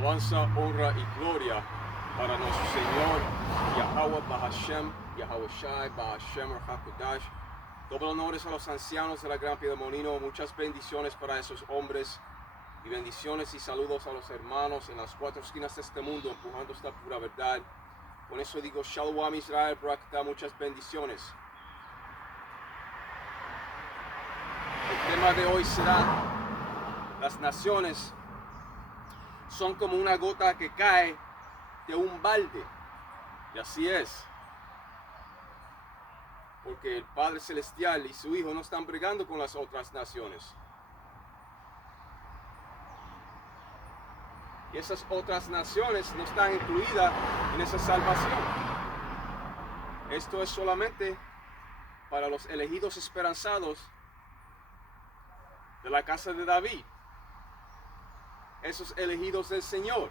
Alabanza, honra y gloria para nuestro Señor Yahweh Bahashem, Yahweh Shai, Bahashem HaKodash. Todos los honores a los ancianos de la Gran Piedra de Molino. Muchas bendiciones para esos hombres y bendiciones y saludos a los hermanos en las cuatro esquinas de este mundo empujando esta pura verdad. Con eso digo Shalom Israel, Brakta, muchas bendiciones. El tema de hoy será: las naciones son como una gota que cae de un balde. Y así es. Porque el Padre Celestial y su Hijo no están bregando con las otras naciones. Y esas otras naciones no están incluidas en esa salvación. Esto es solamente para los elegidos esperanzados de la casa de David. Esos elegidos del Señor.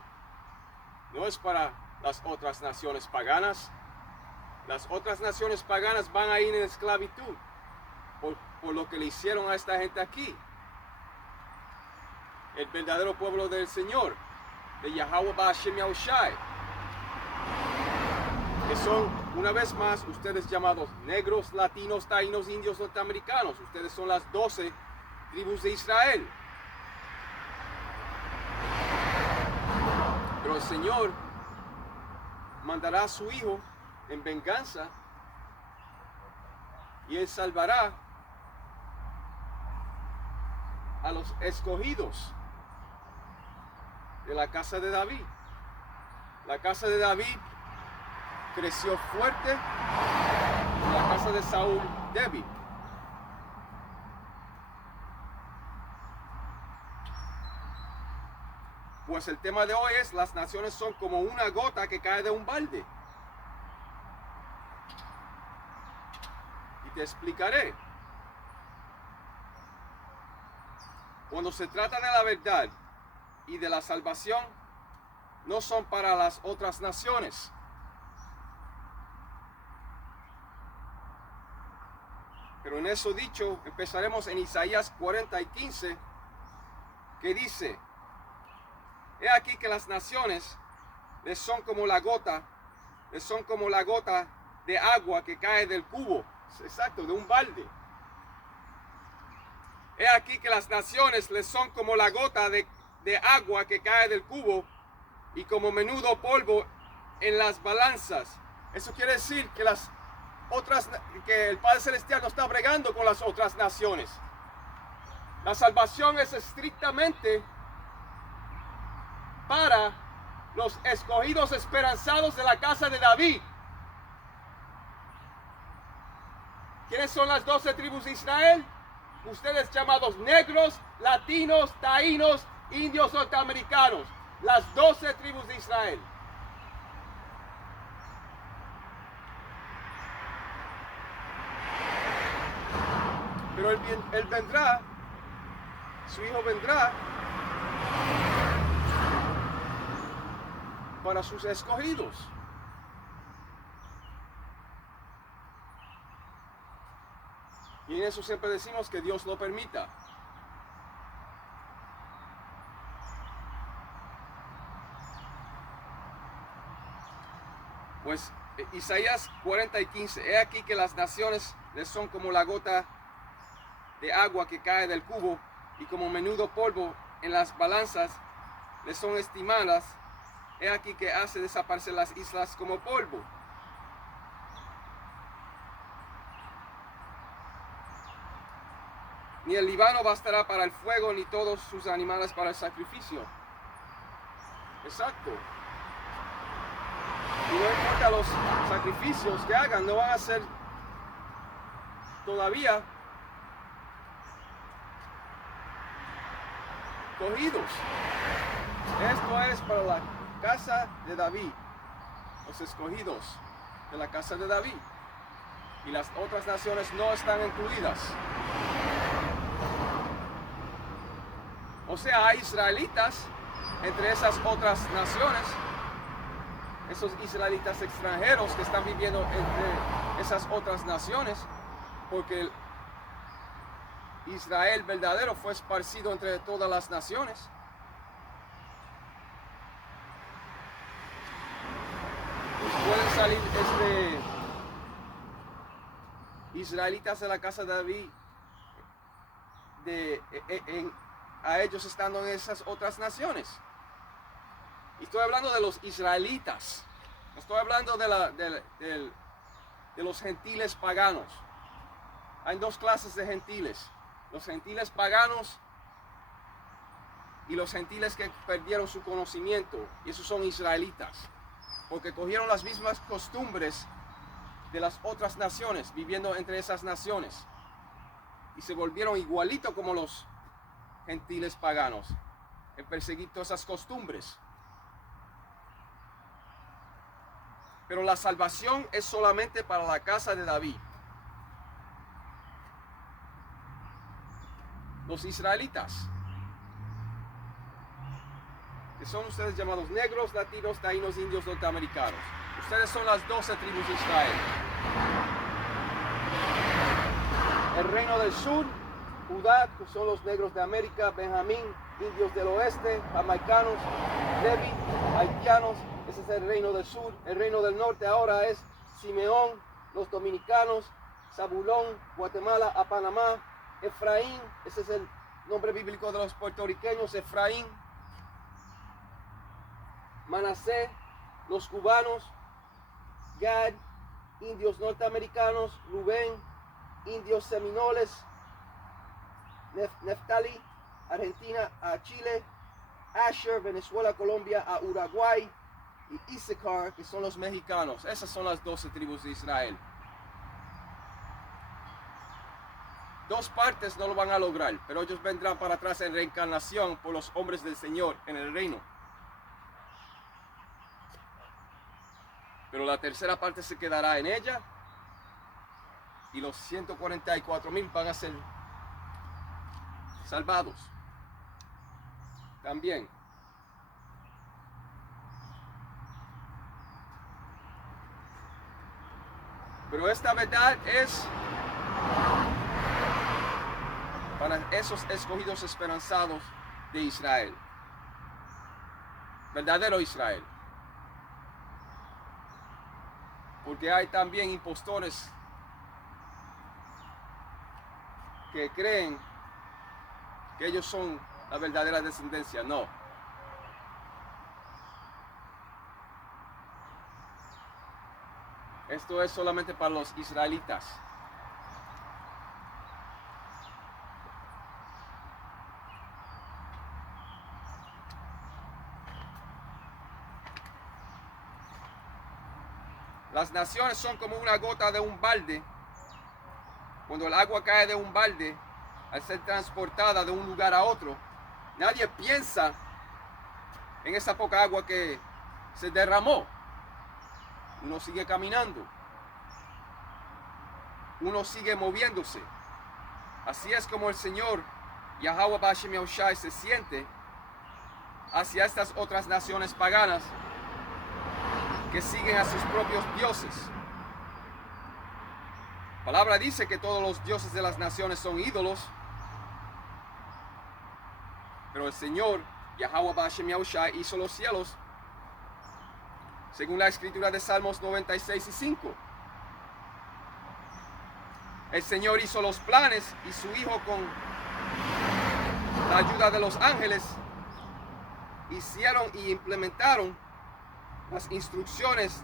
No es para las otras naciones paganas. Las otras naciones paganas van a ir en esclavitud por lo que le hicieron a esta gente aquí. El verdadero pueblo del Señor, de Yahweh Bahashem Yahushai, que son, una vez más, ustedes llamados negros, latinos, taínos, indios, norteamericanos. Ustedes son las 12 tribus de Israel. Pero el Señor mandará a su Hijo en venganza y Él salvará a los escogidos de la casa de David. La casa de David creció fuerte y la casa de Saúl débil. Pues el tema de hoy es: las naciones son como una gota que cae de un balde. Y te explicaré. Cuando se trata de la verdad y de la salvación, no son para las otras naciones. Pero en eso dicho, empezaremos en Isaías 40 y 15, que dice: he aquí que las naciones les son como la gota de agua que cae del cubo, exacto, de un balde. He aquí que las naciones les son como la gota de agua que cae del cubo y como menudo polvo en las balanzas. Eso quiere decir que el Padre Celestial no está bregando con las otras naciones. La salvación es estrictamente para los escogidos esperanzados de la casa de David. ¿Quiénes son las 12 tribus de Israel? Ustedes llamados negros, latinos, taínos, indios, norteamericanos. Las 12 tribus de Israel. Pero él vendrá, su Hijo vendrá para sus escogidos. Y en eso siempre decimos que Dios lo permita. Pues Isaías 40 y 15. He aquí que las naciones les son como la gota de agua que cae del cubo y como menudo polvo en las balanzas les son estimadas. He aquí que hace desaparecer las islas como polvo. Ni el Líbano bastará para el fuego, ni todos sus animales para el sacrificio. Exacto. Y no importa los sacrificios que hagan, no van a ser todavía cogidos. Esto es para la casa de David, los escogidos de la casa de David. Y las otras naciones no están incluidas. O sea, hay israelitas entre esas otras naciones, esos israelitas extranjeros que están viviendo entre esas otras naciones, porque el Israel verdadero fue esparcido entre todas las naciones. pueden salir israelitas de la casa de David a ellos estando en esas otras naciones. Y estoy hablando de los israelitas. No estoy hablando de los gentiles paganos. Hay dos clases de gentiles. Los gentiles paganos y los gentiles que perdieron su conocimiento. Y esos son israelitas. Porque cogieron las mismas costumbres de las otras naciones, viviendo entre esas naciones. Y se volvieron igualitos como los gentiles paganos, en perseguir todas esas costumbres. Pero la salvación es solamente para la casa de David. Los israelitas, que son ustedes llamados negros, latinos, taínos, indios, norteamericanos. Ustedes son las 12 tribus de Israel. El reino del sur, Judá, que son los negros de América, Benjamín, indios del oeste, jamaicanos, Levi, haitianos, ese es el reino del sur. El reino del norte ahora es Simeón, los dominicanos, Zabulón, Guatemala, a Panamá, Efraín, ese es el nombre bíblico de los puertorriqueños, Efraín, Manasés, los cubanos, Gad, indios norteamericanos, Rubén, indios seminoles, Neftali, Argentina a Chile, Asher, Venezuela, Colombia a Uruguay, y Issachar, que son los mexicanos. Esas son las 12 tribus de Israel. Dos partes no lo van a lograr, pero ellos vendrán para atrás en reencarnación por los hombres del Señor en el reino. Pero la tercera parte se quedará en ella y los 144,000 van a ser salvados también. Pero esta verdad es para esos escogidos esperanzados de Israel, verdadero Israel. Porque hay también impostores que creen que ellos son la verdadera descendencia. No. Esto es solamente para los israelitas. Las naciones son como una gota de un balde. Cuando el agua cae de un balde, al ser transportada de un lugar a otro, nadie piensa en esa poca agua que se derramó. Uno sigue caminando. Uno sigue moviéndose. Así es como el Señor Yahweh Bashem Yahushai se siente hacia estas otras naciones paganas que siguen a sus propios dioses. La palabra dice que todos los dioses de las naciones son ídolos, pero el Señor Yahweh Bashem Yahushai hizo los cielos según la escritura de Salmos 96 y 5. El Señor hizo los planes y su Hijo con la ayuda de los ángeles hicieron y implementaron las instrucciones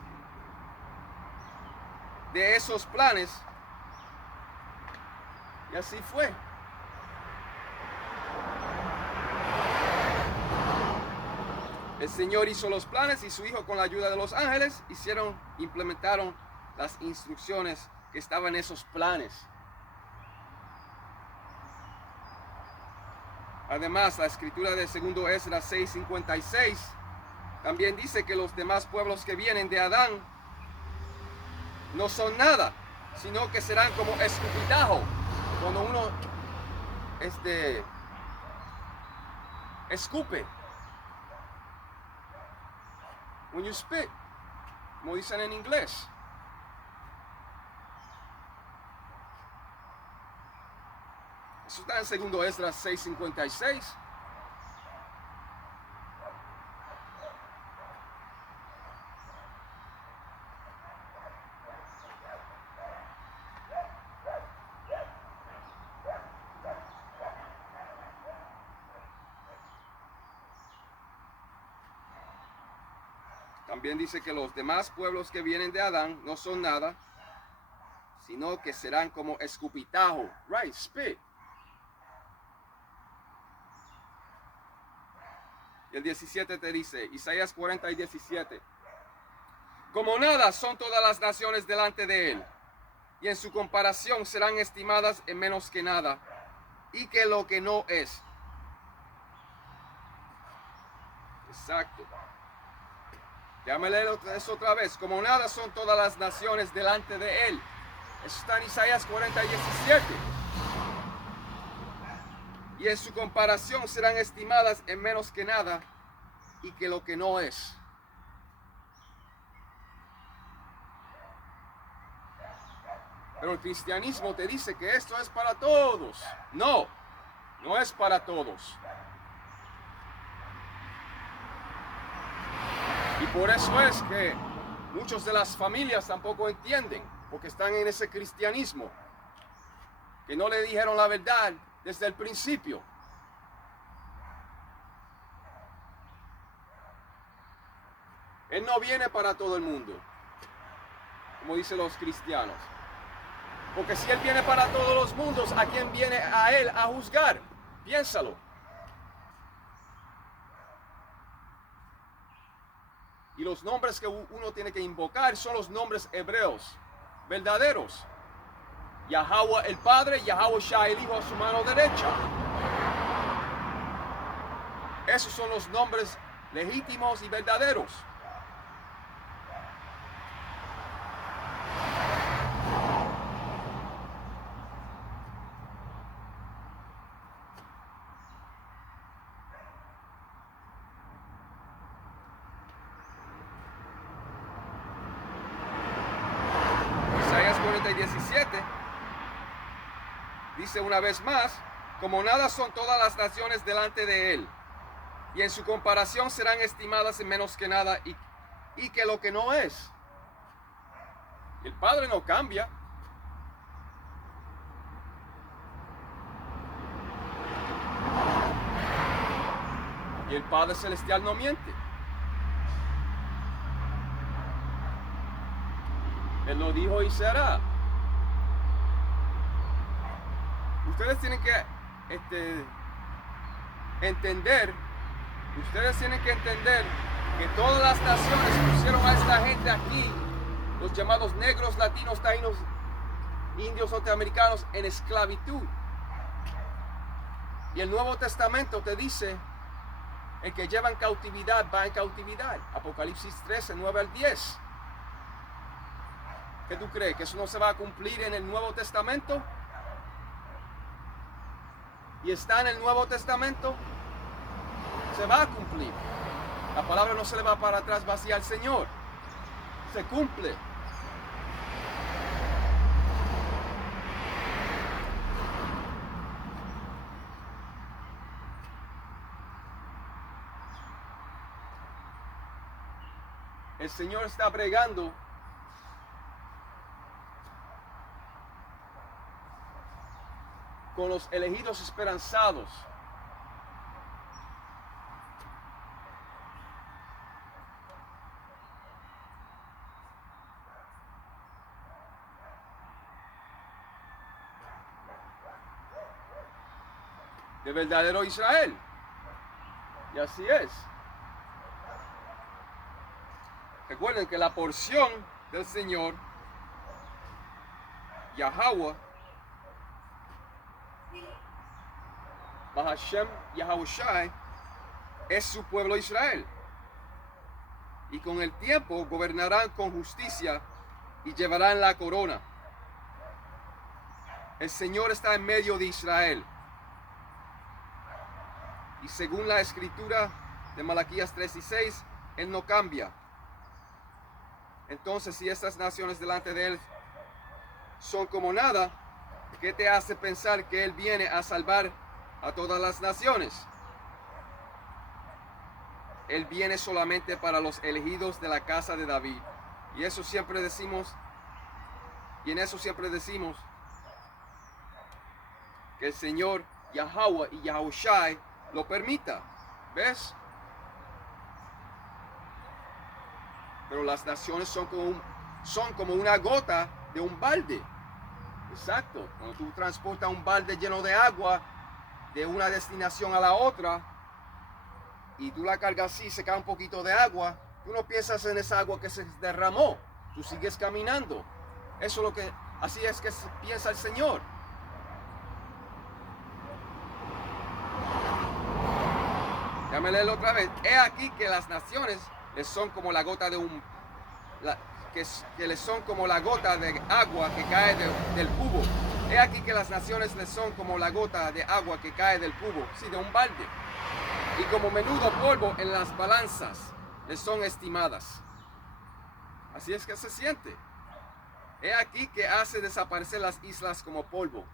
de esos planes. Y así fue. El Señor hizo los planes y su Hijo con la ayuda de los ángeles implementaron las instrucciones que estaban en esos planes. Además, la escritura de 2 Esdras 6:56 también dice que los demás pueblos que vienen de Adán no son nada, sino que serán como escupitajo. Cuando uno escupe. When you spit, como dicen en inglés. Eso está en 2 Esdras 6:56. También dice que los demás pueblos que vienen de Adán no son nada, sino que serán como escupitajo, right, spit. Y el 17 te dice, Isaías 40 y 17, como nada son todas las naciones delante de él, y en su comparación serán estimadas en menos que nada, y que lo que no es. Exacto. Déjame leer eso otra vez. Como nada son todas las naciones delante de él. Eso está en Isaías 40 y 17. Y en su comparación serán estimadas en menos que nada, y que lo que no es. Pero el cristianismo te dice que esto es para todos. No, no es para todos. Y por eso es que muchas de las familias tampoco entienden, porque están en ese cristianismo, que no le dijeron la verdad desde el principio. Él no viene para todo el mundo, como dicen los cristianos. Porque si Él viene para todos los mundos, ¿a quién viene a Él a juzgar? Piénsalo. Y los nombres que uno tiene que invocar son los nombres hebreos, verdaderos. Yahweh el Padre, Yahweh Shai el Hijo a su mano derecha. Esos son los nombres legítimos y verdaderos. Isaías 40 y 17 dice una vez más, como nada son todas las naciones delante de él, y en su comparación serán estimadas en menos que nada, y que lo que no es. El Padre no cambia. Y el Padre Celestial no miente. Él lo dijo y se hará. Ustedes tienen que entender que todas las naciones pusieron a esta gente aquí, los llamados negros, latinos, taínos, indios, norteamericanos, en esclavitud. Y el Nuevo Testamento te dice, el que lleva en cautividad va en cautividad. Apocalipsis 13, 9 al 10. ¿Qué tú crees? ¿Que eso no se va a cumplir en el Nuevo Testamento? Y está en el Nuevo Testamento, se va a cumplir. La palabra no se le va para atrás vacía al Señor. Se cumple. El Señor está bregando con los elegidos esperanzados. De verdadero Israel. Y así es. Recuerden que la porción del Señor, Yahweh, Bahashem Yahweh Shai, es su pueblo Israel. Y con el tiempo gobernarán con justicia y llevarán la corona. El Señor está en medio de Israel. Y según la escritura de Malaquías 3 y 6, Él no cambia. Entonces, si estas naciones delante de Él son como nada, ¿qué te hace pensar que Él viene a salvar a todas las naciones? Él viene solamente para los elegidos de la casa de David. Y eso siempre decimos, y en eso siempre decimos que el Señor Yahweh y Yahushai lo permita. ¿Ves? pero las naciones son como una gota de un balde. Exacto. Cuando tú transportas un balde lleno de agua de una destinación a la otra y tú la cargas así, se cae un poquito de agua, tú no piensas en esa agua que se derramó, tú sigues caminando. Así es que piensa el Señor. Déjame leerlo otra vez. He aquí que las naciones les son como la gota de que les son como la gota de agua que cae del cubo. He aquí que las naciones les son como la gota de agua que cae del cubo, sí, de un balde. Y como menudo polvo en las balanzas les son estimadas. Así es que se siente. He aquí que hace desaparecer las islas como polvo.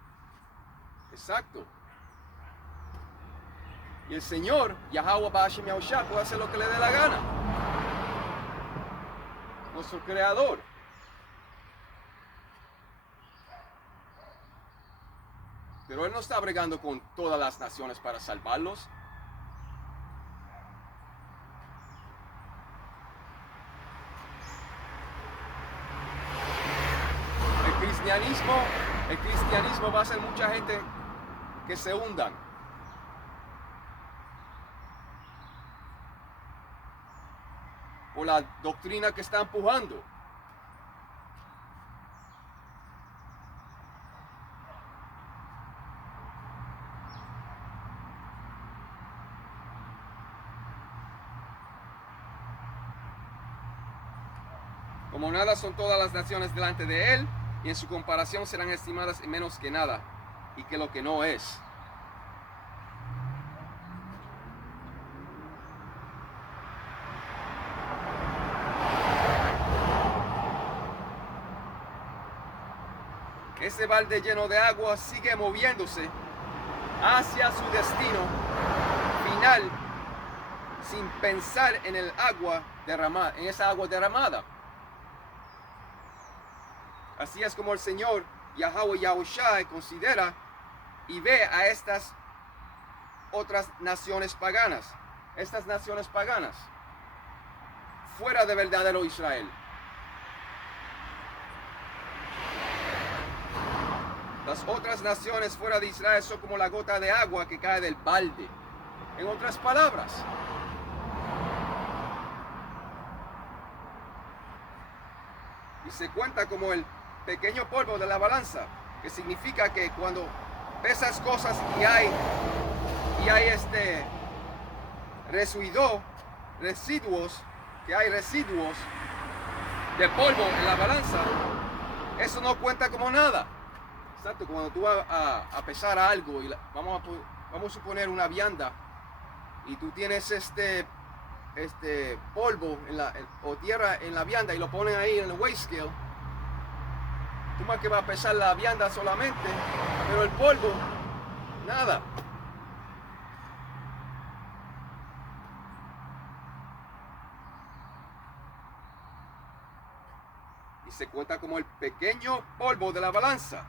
Exacto. Y el Señor, Yahweh Ba'ashem Yahushua, puede hacer lo que le dé la gana. Nuestro Creador. Pero Él no está bregando con todas las naciones para salvarlos. El cristianismo va a hacer mucha gente que se hundan. Por la doctrina que está empujando. Como nada son todas las naciones delante de Él, y en su comparación serán estimadas en menos que nada, y que lo que no es. Ese balde lleno de agua sigue moviéndose hacia su destino final sin pensar en el agua derramada, en esa agua derramada. Así es como el Señor Yahweh Yahushua considera y ve a estas otras naciones paganas, fuera de verdadero Israel. Las otras naciones fuera de Israel son como la gota de agua que cae del balde. En otras palabras, y se cuenta como el pequeño polvo de la balanza, que significa que cuando pesas cosas y hay residuos de polvo en la balanza, eso no cuenta como nada. Exacto, cuando tú vas a pesar algo y vamos a suponer una vianda y tú tienes este polvo o tierra en la vianda y lo ponen ahí en el weigh scale, tú más que vas a pesar la vianda solamente, pero el polvo, nada. Y se cuenta como el pequeño polvo de la balanza,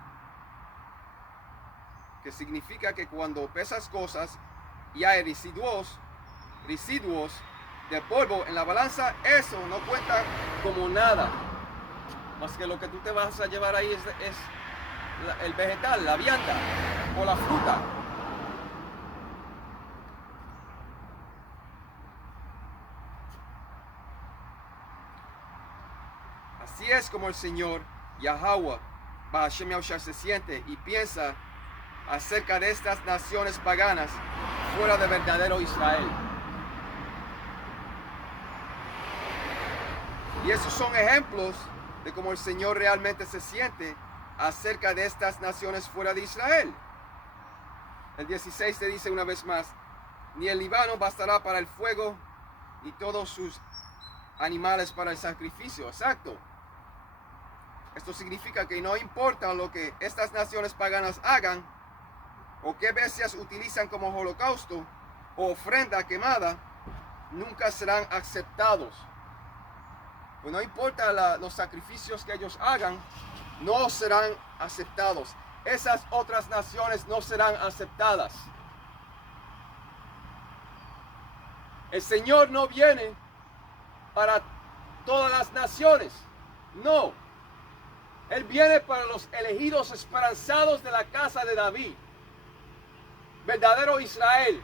que significa que cuando pesas cosas y hay residuos de polvo en la balanza, eso no cuenta como nada, más que lo que tú te vas a llevar ahí es el vegetal, la vianda o la fruta. Así es como el Señor Yahweh Ba'ashem Yahushua se siente y piensa acerca de estas naciones paganas fuera de verdadero Israel. Y esos son ejemplos de cómo el Señor realmente se siente acerca de estas naciones fuera de Israel. El 16 te dice una vez más: ni el Líbano bastará para el fuego, ni todos sus animales para el sacrificio. Exacto. Esto significa que no importa lo que estas naciones paganas hagan, o qué bestias utilizan como holocausto o ofrenda quemada, nunca serán aceptados. Pues no importa los sacrificios que ellos hagan, no serán aceptados. Esas otras naciones no serán aceptadas. El Señor no viene para todas las naciones. No. Él viene para los elegidos esperanzados de la casa de David. Verdadero Israel,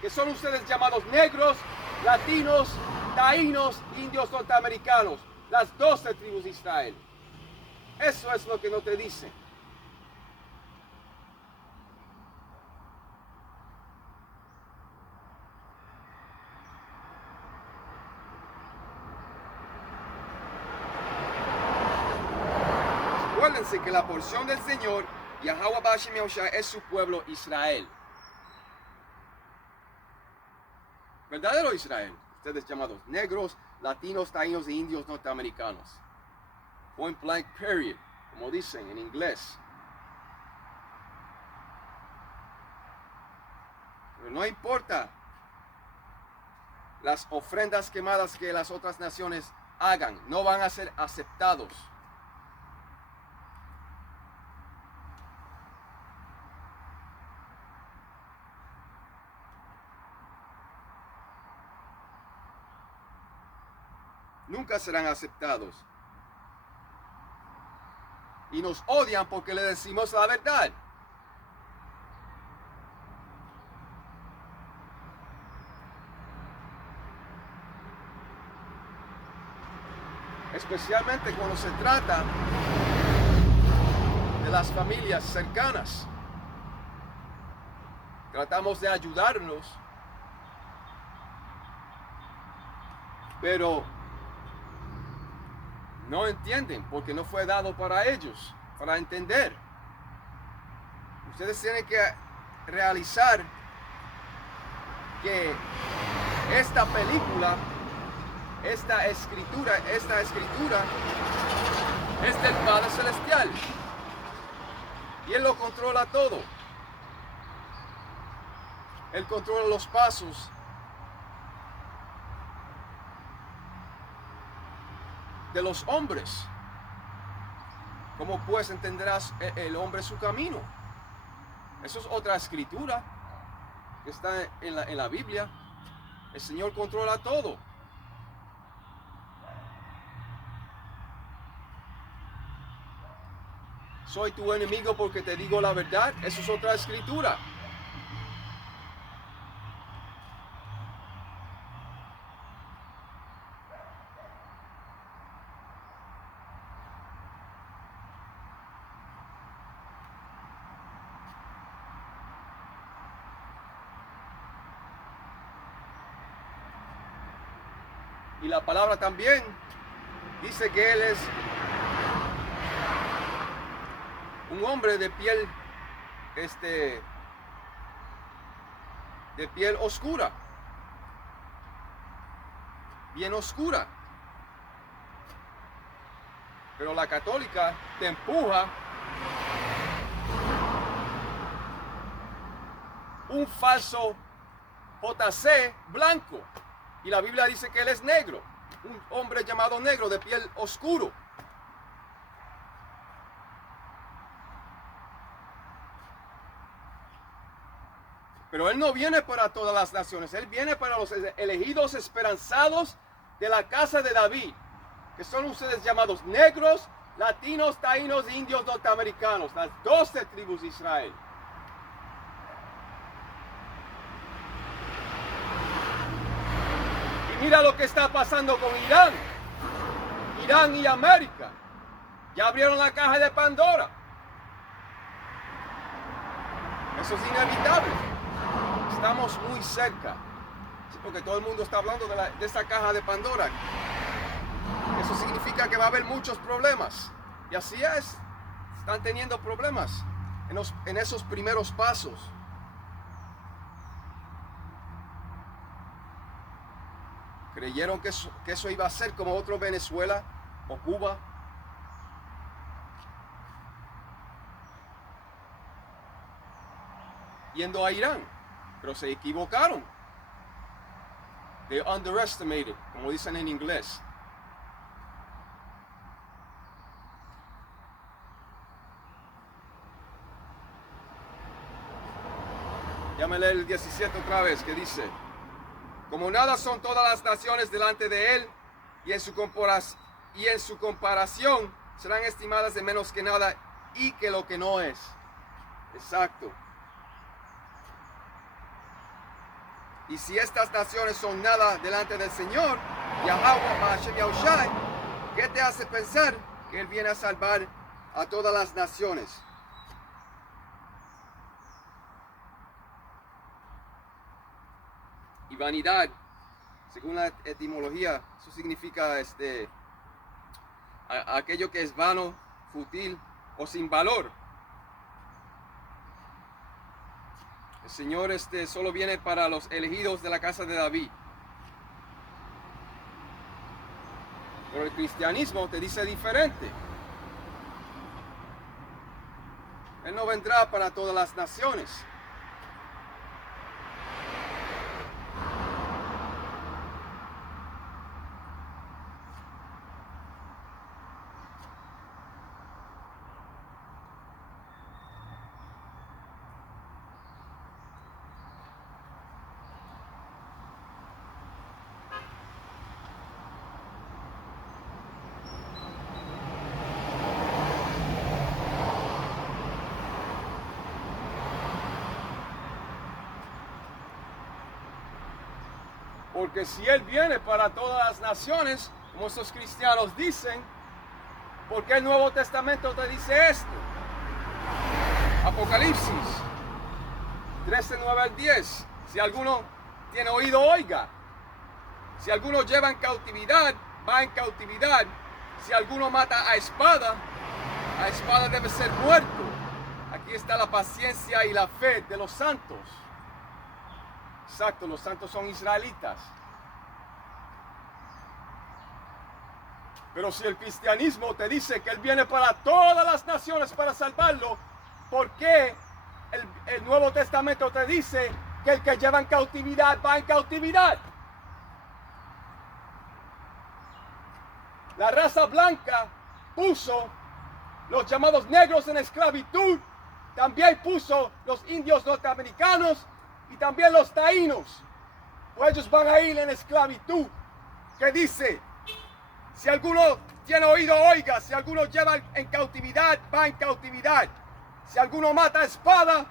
que son ustedes llamados negros, latinos, taínos, indios norteamericanos, las 12 tribus de Israel. Eso es lo que no te dice. Acuérdense que la porción del Señor, Yahweh Bashem Yahushua, es su pueblo Israel. Verdadero Israel, ustedes llamados negros, latinos, taínos e indios norteamericanos. Point blank period, como dicen en inglés. Pero no importa las ofrendas quemadas que las otras naciones hagan, no van a ser aceptados. Nunca serán aceptados. Y nos odian porque le decimos la verdad. Especialmente cuando se trata de las familias cercanas. Tratamos de ayudarnos, pero no entienden porque no fue dado para ellos, para entender. Ustedes tienen que realizar que esta película, esta escritura es del Padre Celestial. Y Él lo controla todo. Él controla los pasos de los hombres. ¿Cómo pues entenderás el hombre su camino? Eso es otra escritura que está en la Biblia. El Señor controla todo. Soy tu enemigo porque te digo la verdad. Eso es otra escritura. Y la palabra también dice que Él es un hombre de piel, de piel oscura, bien oscura. Pero la católica te empuja un falso JC blanco. Y la Biblia dice que él es negro, un hombre llamado negro de piel oscuro. Pero él no viene para todas las naciones, él viene para los elegidos esperanzados de la casa de David, que son ustedes llamados negros, latinos, taínos e indios norteamericanos, las 12 tribus de Israel. Mira lo que está pasando con Irán. Irán y América ya abrieron la caja de Pandora. Eso es inevitable. Estamos muy cerca. Porque todo el mundo está hablando de esta caja de Pandora. Eso significa que va a haber muchos problemas. Y así es. Están teniendo problemas en esos primeros pasos. Creyeron que eso iba a ser como otro Venezuela o Cuba. Yendo a Irán, pero se equivocaron. They underestimated, como dicen en inglés. Ya me lee el 17 otra vez, que dice: como nada son todas las naciones delante de él, y en su comparación serán estimadas de menos que nada y que lo que no es. Exacto. Y si estas naciones son nada delante del Señor, Yahweh Hashem Yahushai, ¿qué te hace pensar que Él viene a salvar a todas las naciones? Y vanidad, según la etimología, eso significa aquello que es vano, fútil o sin valor. El Señor solo viene para los elegidos de la casa de David. Pero el cristianismo te dice diferente. Él no vendrá para todas las naciones. Porque si Él viene para todas las naciones, como estos cristianos dicen, ¿por qué el Nuevo Testamento te dice esto? Apocalipsis 13, 9 al 10. Si alguno tiene oído, oiga. Si alguno lleva en cautividad, va en cautividad. Si alguno mata a espada debe ser muerto. Aquí está la paciencia y la fe de los santos. Exacto, los santos son israelitas. Pero si el cristianismo te dice que Él viene para todas las naciones para salvarlo, ¿por qué el Nuevo Testamento te dice que el que lleva en cautividad va en cautividad? La raza blanca puso los llamados negros en esclavitud, también puso los indios norteamericanos y también los taínos, pues ellos van a ir en esclavitud. ¿Qué dice? Si alguno tiene oído, oiga. Si alguno lleva en cautividad, va en cautividad. Si alguno mata a espada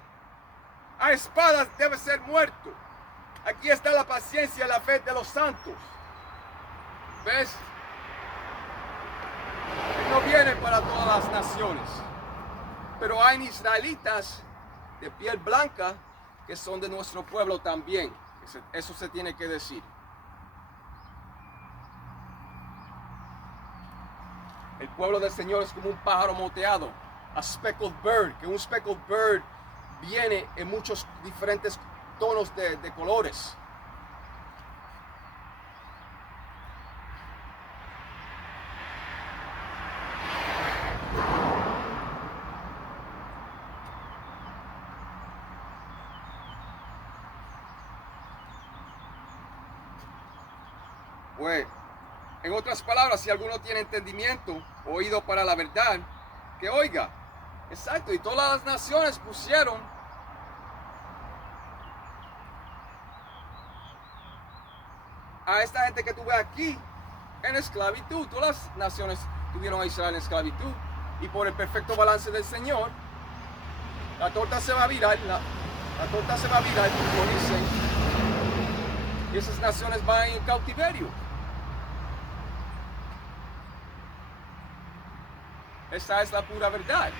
debe ser muerto. Aquí está la paciencia y la fe de los santos. ¿Ves? Él no viene para todas las naciones. Pero hay israelitas de piel blanca que son de nuestro pueblo también. Eso se tiene que decir. El pueblo del Señor es como un pájaro moteado, a speckled bird, que un speckled bird viene en muchos diferentes tonos de colores. Pues, en otras palabras, si alguno tiene entendimiento, oído para la verdad, que oiga. Exacto, y todas las naciones pusieron a esta gente que tú ves aquí en esclavitud. Todas las naciones tuvieron a Israel en esclavitud. Y por el perfecto balance del Señor, la torta se va a virar, la torta se va a virar, como dicen, y esas naciones van en cautiverio. Esa es la pura verdad.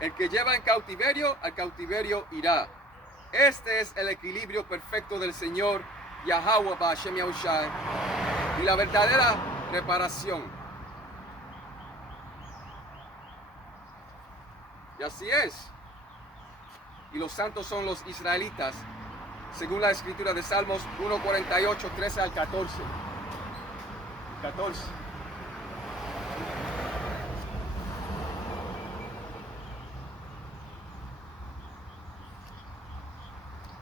El que lleva en cautiverio, al cautiverio irá. Este es el equilibrio perfecto del Señor Yahweh Hashem Yahushai y la verdadera reparación. Y así es. Y los santos son los israelitas, según la escritura de Salmos 1:48, 13 al 14. 14.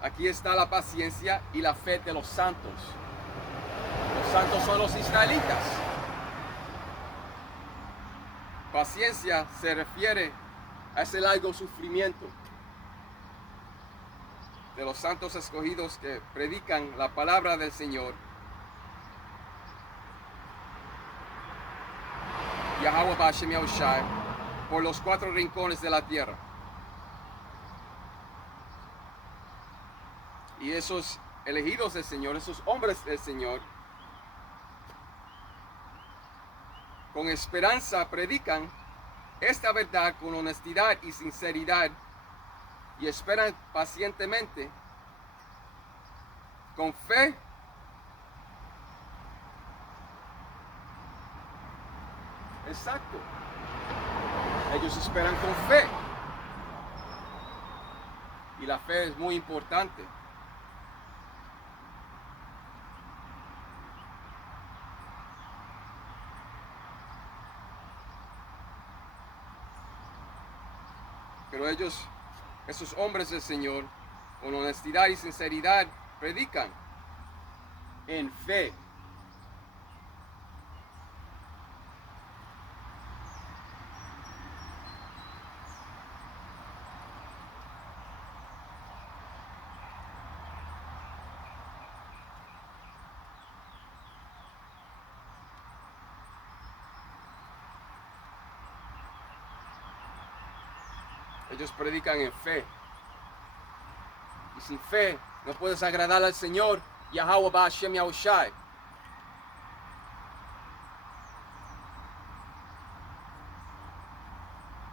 Aquí está la paciencia y la fe de los santos. Los santos son los israelitas. Paciencia se refiere a ese largo sufrimiento de los santos escogidos que predican la palabra del Señor. Yahweh Ba'Shem Yahushai, por los 4 rincones de la tierra. Y esos elegidos del Señor, esos hombres del Señor, con esperanza predican esta verdad con honestidad y sinceridad y esperan pacientemente, con fe, exacto. Ellos esperan con fe. Y la fe es muy importante. Pero ellos, esos hombres del Señor, con honestidad y sinceridad, predican en fe. Ellos predican en fe. Y sin fe no puedes agradar al Señor, Yahweh Ba'Shem Yahushai.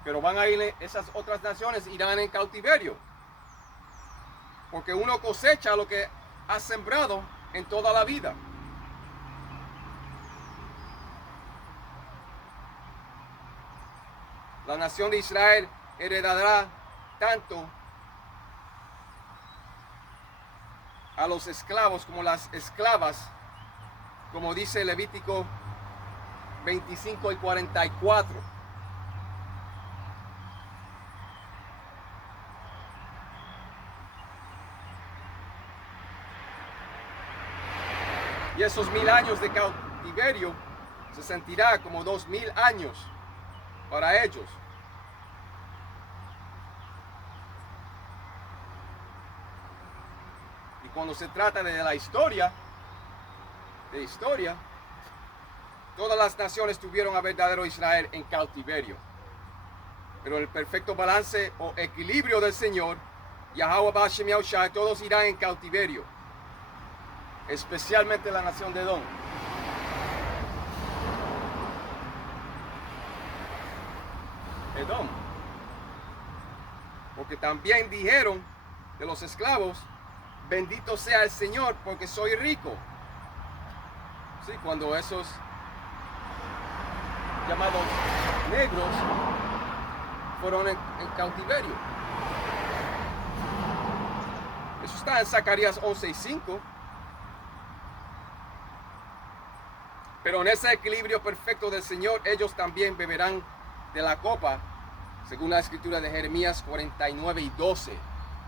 Pero van a ir, esas otras naciones irán en cautiverio. Porque uno cosecha lo que ha sembrado en toda la vida. La nación de Israel heredará tanto a los esclavos como las esclavas, como dice Levítico 25 y 44. Y esos 1000 años de cautiverio se sentirá como 2000 años para ellos. Cuando se trata de la historia, todas las naciones tuvieron a verdadero Israel en cautiverio. Pero el perfecto balance o equilibrio del Señor, Yahweh Ba'Shem Yahushai, todos irán en cautiverio. Especialmente la nación de Edom. Porque también dijeron de los esclavos, bendito sea el Señor porque soy rico. Sí, cuando esos llamados negros fueron en cautiverio. Eso está en Zacarías 11:5. Pero en ese equilibrio perfecto del Señor, ellos también beberán de la copa, según la escritura de Jeremías 49:12.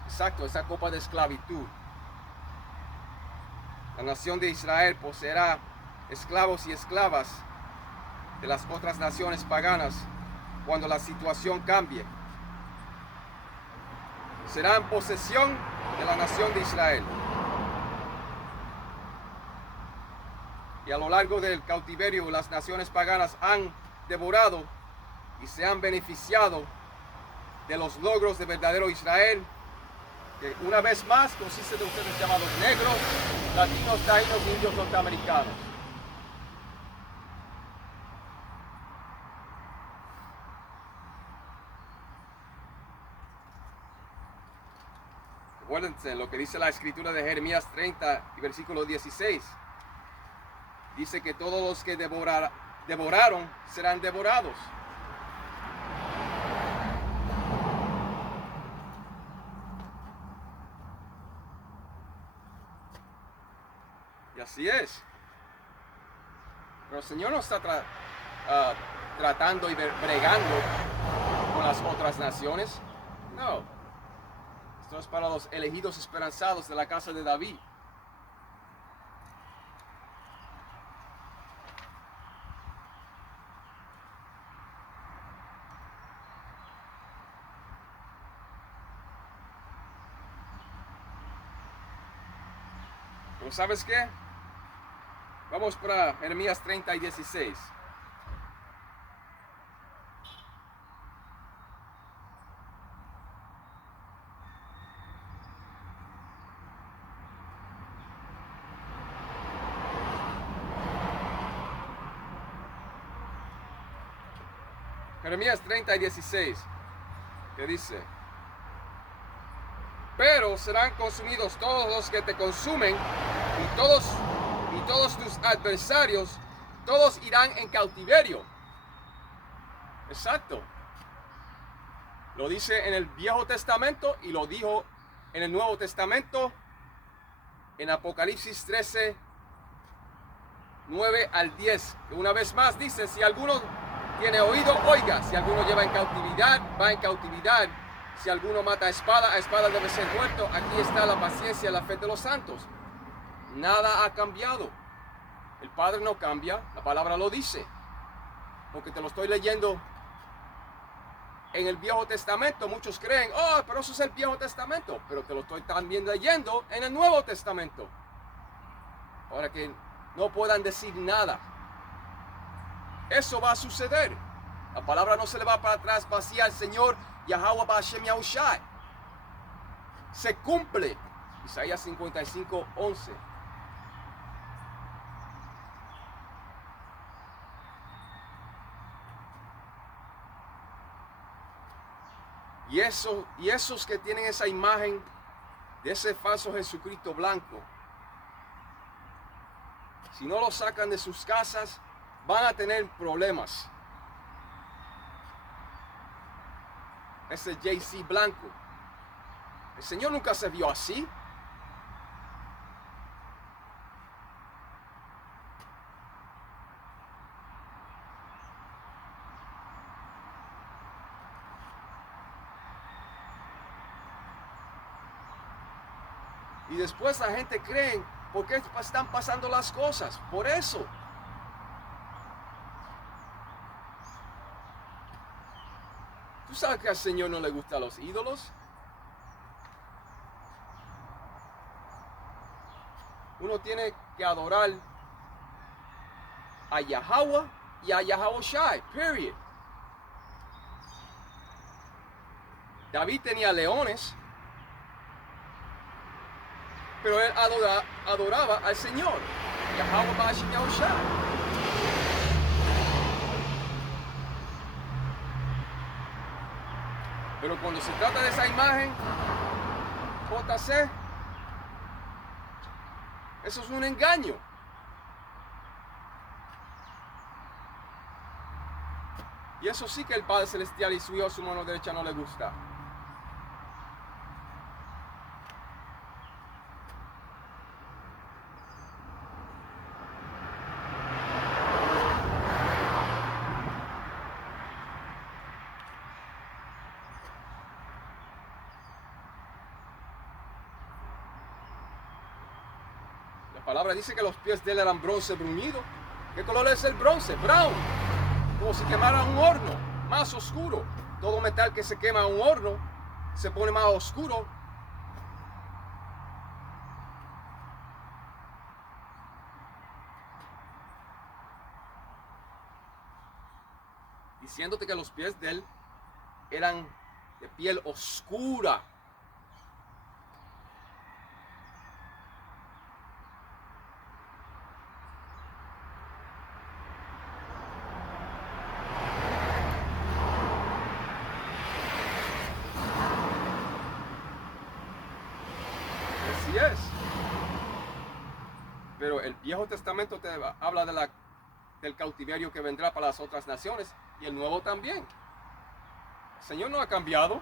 Exacto, esa copa de esclavitud. La nación de Israel poseerá esclavos y esclavas de las otras naciones paganas cuando la situación cambie. Serán posesión de la nación de Israel. Y a lo largo del cautiverio, las naciones paganas han devorado y se han beneficiado de los logros de verdadero Israel, que una vez más consiste de ustedes llamados negros, latinos, taínos, indios, norteamericanos. Acuérdense lo que dice la escritura de Jeremías 30 y versículo 16. Dice que todos los que devoraron serán devorados. Y así es. Pero el Señor no está tratando y bregando con las otras naciones. No. Esto es para los elegidos esperanzados de la casa de David. Pero ¿sabes qué? Vamos para Jeremías 30 y 16. Jeremías 30 y 16, que dice: pero serán consumidos todos los que te consumen, y todos tus adversarios, todos irán en cautiverio. Exacto. Lo dice en el Viejo Testamento y lo dijo en el Nuevo Testamento, en Apocalipsis 13, 9 al 10. Una vez más dice: si alguno tiene oído, oiga. Si alguno lleva en cautividad, va en cautividad. Si alguno mata a espada debe ser muerto. Aquí está la paciencia y la fe de los santos. Nada ha cambiado. El Padre no cambia, la palabra lo dice. Porque te lo estoy leyendo en el Viejo Testamento. Muchos creen, oh, pero eso es el Viejo Testamento. Pero te lo estoy también leyendo en el Nuevo Testamento. Para que no puedan decir nada. Eso va a suceder. La palabra no se le va para atrás vacía al Señor Yahweh Ba'Shem Yahushai. Se cumple. Isaías 55, 11. Y esos que tienen esa imagen de ese falso Jesucristo blanco, si no lo sacan de sus casas, van a tener problemas. Ese JC blanco. El Señor nunca se vio así. Y después la gente cree, ¿por qué están pasando las cosas? Por eso. ¿Tú sabes que al Señor no le gustan los ídolos? Uno tiene que adorar a Yahweh y a Yahushai, period. David tenía leones, pero él adoraba al Señor, Yahweh Ba'Shem Yahushai. Pero cuando se trata de esa imagen, JC, eso es un engaño. Y eso sí que el Padre Celestial y su Hijo a su mano derecha no le gusta. La palabra dice que los pies de él eran bronce bruñido. ¿Qué color es el bronce? Brown. Como si quemara un horno, más oscuro. Todo metal que se quema en un horno se pone más oscuro. Diciéndote que los pies de él eran de piel oscura. Así es. Pero el Viejo Testamento te habla del cautiverio que vendrá para las otras naciones y el Nuevo también. El Señor no ha cambiado.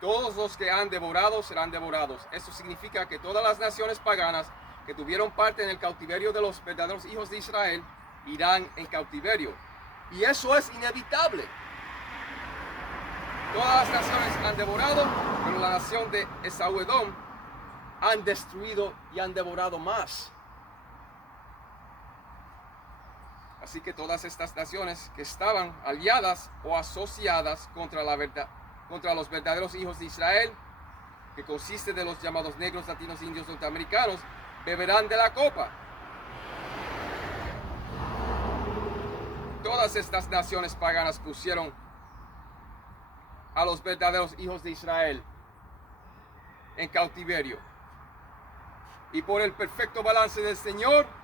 Todos los que han devorado serán devorados. Eso significa que todas las naciones paganas que tuvieron parte en el cautiverio de los verdaderos hijos de Israel irán en cautiverio. Y eso es inevitable. Todas las naciones han devorado, pero la nación de Esaú Edom han destruido y han devorado más. Así que todas estas naciones que estaban aliadas o asociadas contra la verdad, contra los verdaderos hijos de Israel, que consiste de los llamados negros, latinos, indios, norteamericanos, beberán de la copa. Todas estas naciones paganas pusieron a los verdaderos hijos de Israel en cautiverio. Y por el perfecto balance del Señor,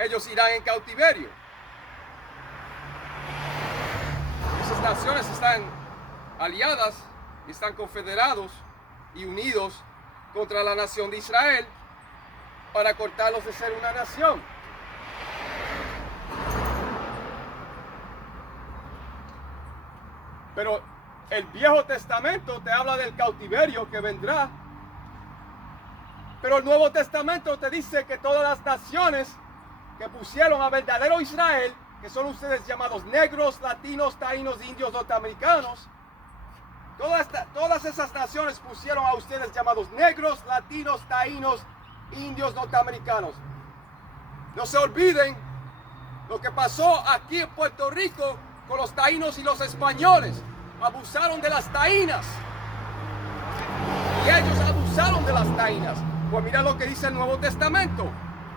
ellos irán en cautiverio. Esas naciones están aliadas, están confederados y unidos contra la nación de Israel para cortarlos de ser una nación. Pero el Viejo Testamento te habla del cautiverio que vendrá. Pero el Nuevo Testamento te dice que todas las naciones que pusieron a verdadero Israel, que son ustedes llamados negros, latinos, taínos, indios, norteamericanos, todas esas naciones pusieron a ustedes llamados negros, latinos, taínos, indios, norteamericanos. No se olviden lo que pasó aquí en Puerto Rico con los taínos y los españoles. Abusaron de las taínas. Y ellos abusaron de las taínas. Pues mira lo que dice el Nuevo Testamento.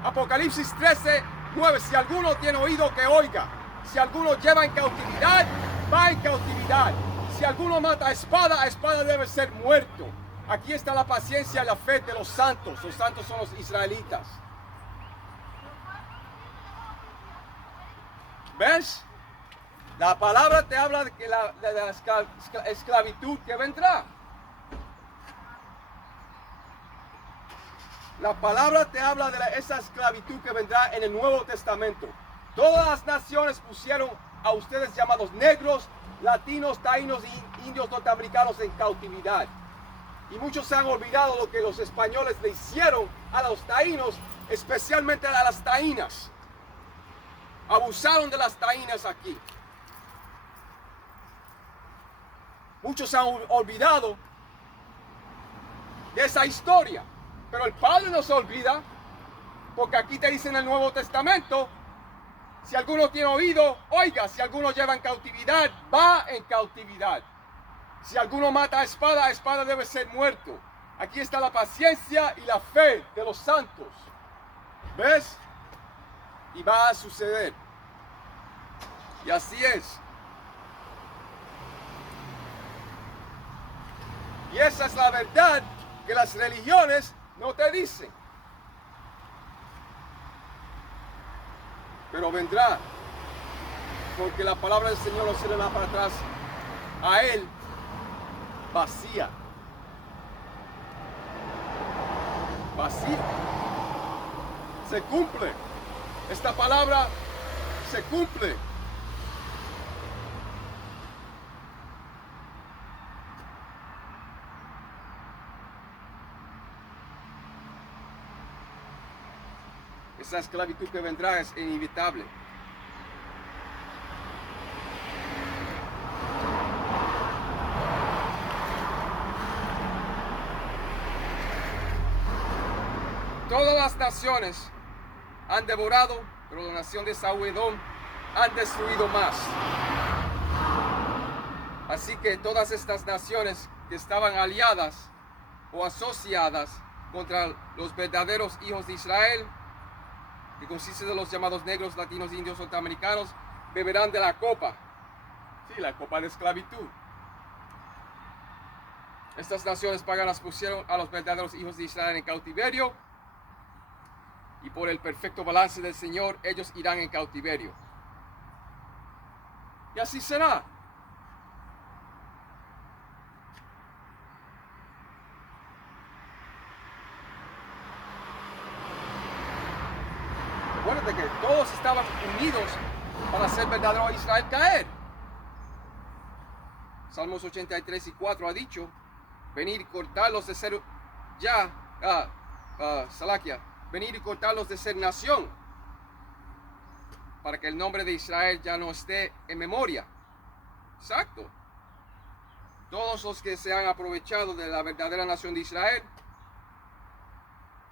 Apocalipsis 13, 9. Si alguno tiene oído, que oiga. Si alguno lleva en cautividad, va en cautividad. Si alguno mata a espada debe ser muerto. Aquí está la paciencia y la fe de los santos. Los santos son los israelitas. ¿Ves? La palabra te habla de que de la esclavitud que vendrá. La palabra te habla de esa esclavitud que vendrá en el Nuevo Testamento. Todas las naciones pusieron a ustedes llamados negros, latinos, taínos y indios norteamericanos en cautividad. Y muchos se han olvidado lo que los españoles le hicieron a los taínos, especialmente a las taínas. Abusaron de las taínas aquí. Muchos se han olvidado de esa historia. Pero el Padre no se olvida, porque aquí te dice en el Nuevo Testamento, si alguno tiene oído, oiga. Si alguno lleva en cautividad, va en cautividad. Si alguno mata a espada debe ser muerto. Aquí está la paciencia y la fe de los santos. ¿Ves? Y va a suceder. Y así es. Y esa es la verdad que las religiones no te dicen. Pero vendrá. Porque la palabra del Señor no se le da para atrás a Él vacía. Vacía. Se cumple. Esta palabra se cumple. Esa esclavitud que vendrá es inevitable. Todas las naciones han devorado, pero la nación de Saúl y Edom han destruido más. Así que todas estas naciones que estaban aliadas o asociadas contra los verdaderos hijos de Israel, que consiste de los llamados negros, latinos, indios, norteamericanos, beberán de la copa. Sí, la copa de esclavitud. Estas naciones paganas pusieron a los verdaderos hijos de Israel en cautiverio, y por el perfecto balance del Señor, ellos irán en cautiverio. Y así será. Recuerda que todos estaban unidos para hacer verdadero Israel caer. Salmos 83 y 4 ha dicho, venir y cortarlos de ser Salaquia, venir y cortarlos de ser nación, para que el nombre de Israel ya no esté en memoria. Exacto. Todos los que se han aprovechado de la verdadera nación de Israel,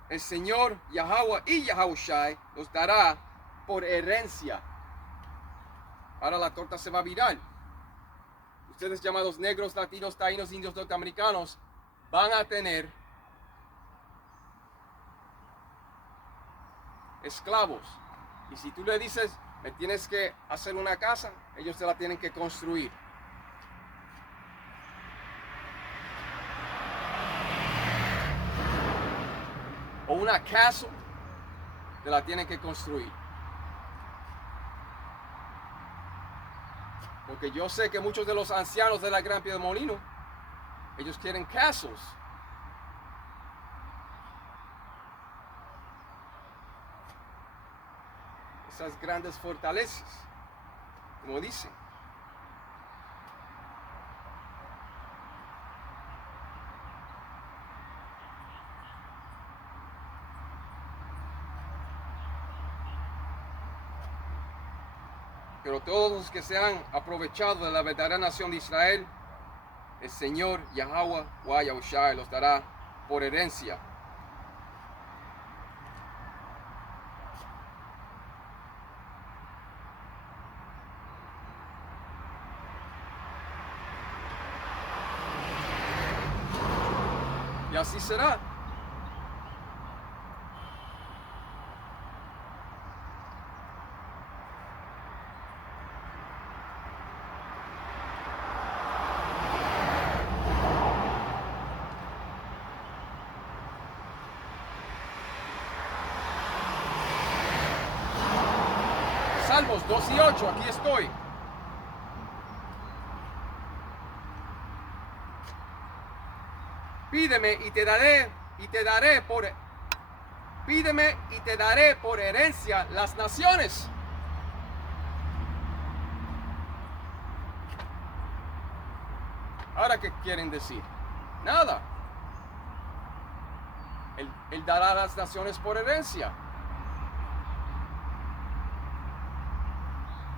el Señor Yahweh y Yahushai los dará por herencia. Ahora la torta se va a virar. Ustedes llamados negros, latinos, taínos, indios, norteamericanos, van a tener esclavos. Y si tú le dices, me tienes que hacer una casa, ellos se la tienen que construir. O una casa, te la tienen que construir. Porque yo sé que muchos de los ancianos de la Gran Piedra de Molino, ellos quieren casas. Esas grandes fortalezas, como dicen. Pero todos los que se han aprovechado de la verdadera nación de Israel, el Señor Yahweh Yahushua los dará por herencia. Y así será. Salmos 2 y 8, aquí estoy. Pídeme y te daré por herencia las naciones. Ahora, ¿qué quieren decir? Nada. Él dará las naciones por herencia.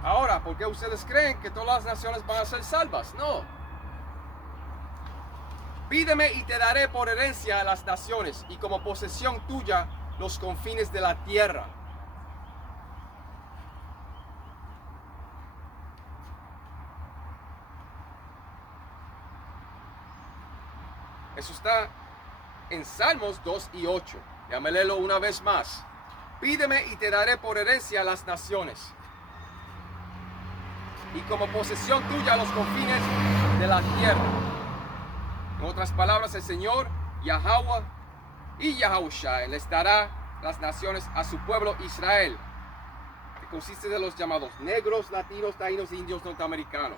Ahora, ¿por qué ustedes creen que todas las naciones van a ser salvas? No. Pídeme y te daré por herencia a las naciones y como posesión tuya los confines de la tierra. Eso está en Salmos 2 y 8. Déjame leerlo una vez más. Pídeme y te daré por herencia a las naciones y como posesión tuya los confines de la tierra. En otras palabras, el Señor Yahweh y Yahushua les dará las naciones a su pueblo Israel, que consiste de los llamados negros, latinos, taínos, indios, norteamericanos,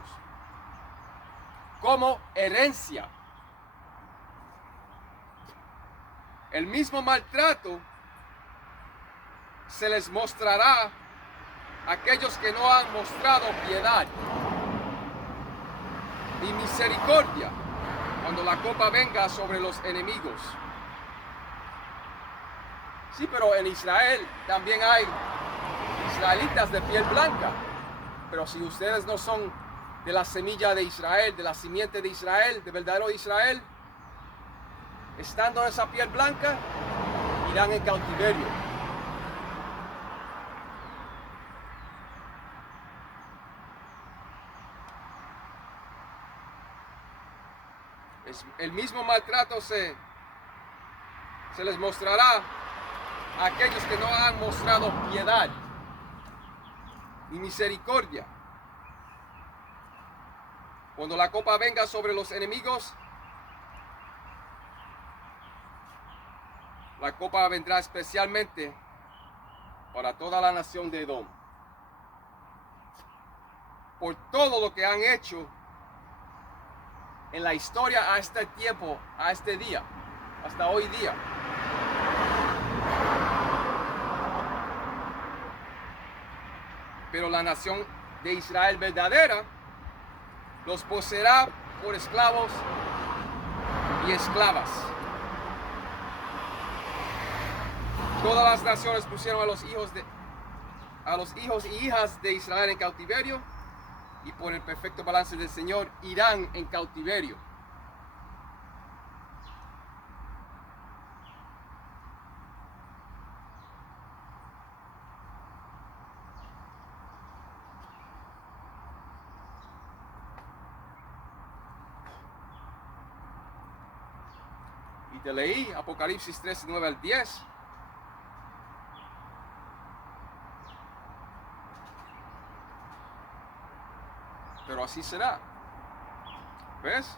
como herencia. El mismo maltrato se les mostrará a aquellos que no han mostrado piedad y misericordia cuando la copa venga sobre los enemigos. Sí, pero en Israel también hay israelitas de piel blanca. Pero si ustedes no son de la semilla de Israel, de la simiente de Israel, de verdadero Israel, estando en esa piel blanca, irán en cautiverio. El mismo maltrato se les mostrará a aquellos que no han mostrado piedad ni misericordia. Cuando la copa venga sobre los enemigos, la copa vendrá especialmente para toda la nación de Edom. Por todo lo que han hecho en la historia a este tiempo, a este día, hasta hoy día. Pero la nación de Israel verdadera los poseerá por esclavos y esclavas. Todas las naciones pusieron a los hijos y hijas de Israel en cautiverio, y por el perfecto balance del Señor irán en cautiverio. te leí Apocalipsis 13, 9 al 10. Pero así será. ¿Ves?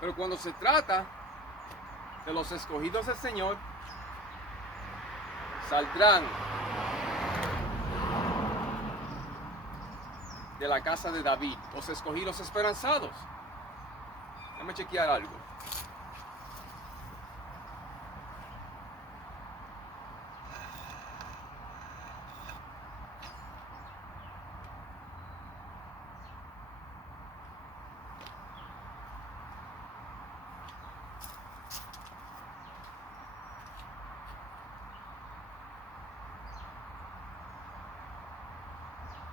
Pero cuando se trata de los escogidos del Señor, saldrán de la casa de David, los escogidos esperanzados. Déjame chequear algo.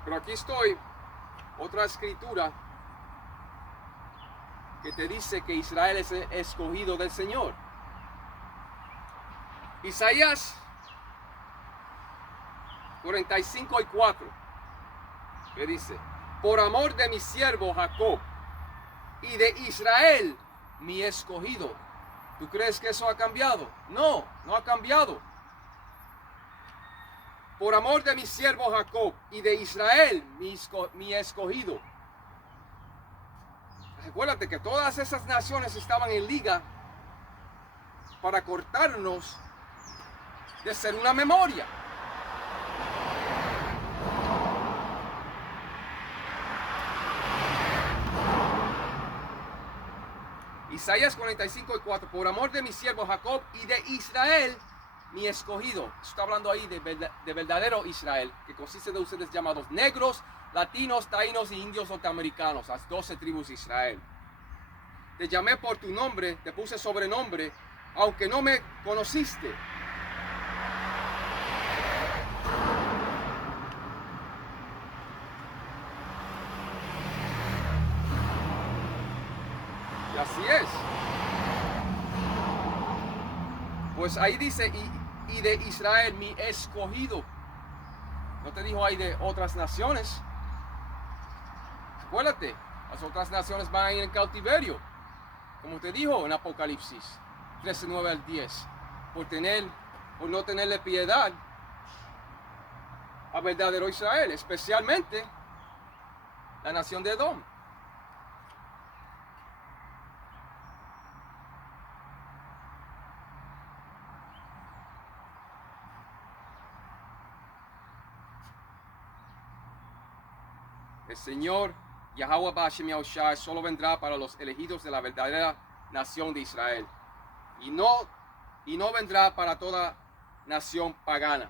Pero aquí estoy, otra escritura que te dice que Israel es el escogido del Señor. Isaías 45:4, que dice: por amor de mi siervo Jacob y de Israel mi escogido. ¿Tú crees que eso ha cambiado? No, no ha cambiado. Por amor de mi siervo Jacob y de Israel mi escogido. Recuérdate que todas esas naciones estaban en liga para cortarnos de ser una memoria. Isaías 45:4, por amor de mi siervo Jacob y de Israel mi escogido. Está hablando ahí de verdadero Israel, que consiste de ustedes llamados negros, latinos, taínos y indios norteamericanos, las 12 tribus de Israel. Te llamé por tu nombre, te puse sobrenombre, aunque no me conociste. Y así es. Pues ahí dice, y de Israel mi escogido. No te dijo ahí de otras naciones. Acuérdate, las otras naciones van a ir en cautiverio, como te dijo en Apocalipsis 13, 9 al 10, por no tenerle piedad a verdadero Israel, especialmente la nación de Edom. El Señor Yahweh Ba'ashem Yahushua solo vendrá para los elegidos de la verdadera nación de Israel, y no vendrá para toda nación pagana.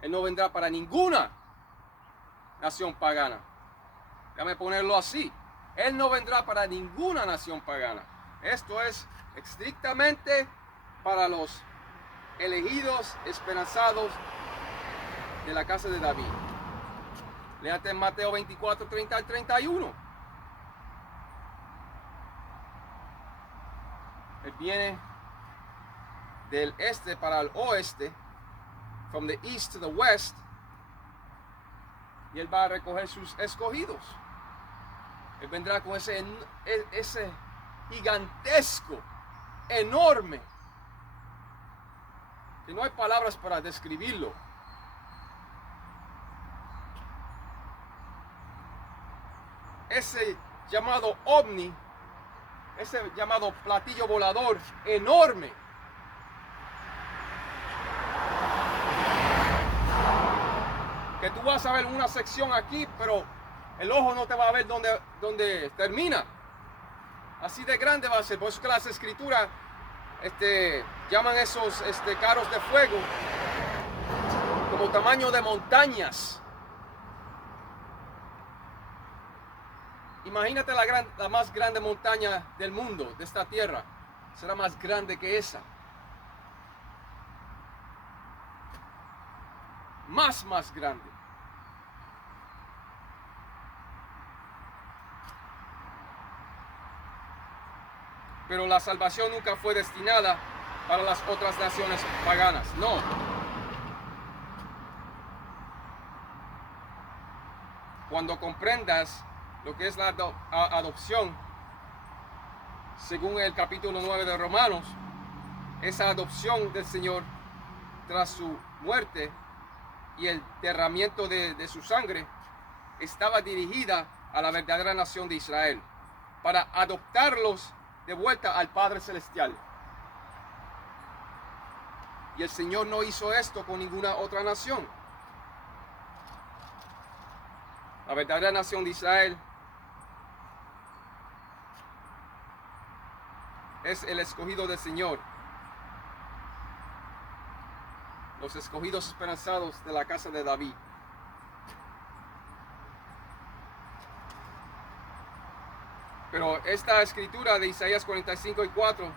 Él no vendrá para ninguna nación pagana. Déjame ponerlo así. Él no vendrá para ninguna nación pagana. Esto es estrictamente para los elegidos, esperanzados de la casa de David. Léate en Mateo 24, 30 al 31. Él viene del este para el oeste, from the east to the west, y él va a recoger sus escogidos. Él vendrá con ese gigantesco, enorme, que no hay palabras para describirlo. Ese llamado ovni, ese llamado platillo volador enorme, que tú vas a ver una sección aquí, pero el ojo no te va a ver donde termina. Así de grande va a ser. Por eso que las escrituras llaman esos carros de fuego como tamaño de montañas. Imagínate la más grande montaña del mundo, de esta tierra. Será más grande que esa. Más grande. Pero la salvación nunca fue destinada para las otras naciones paganas. No. Cuando comprendas lo que es la adopción, según el capítulo 9 de Romanos, esa adopción del Señor tras su muerte y el derramamiento de su sangre estaba dirigida a la verdadera nación de Israel para adoptarlos de vuelta al Padre Celestial. Y el Señor no hizo esto con ninguna otra nación. La verdadera nación de Israel es el escogido del Señor. Los escogidos esperanzados de la casa de David. Pero esta escritura de Isaías 45:4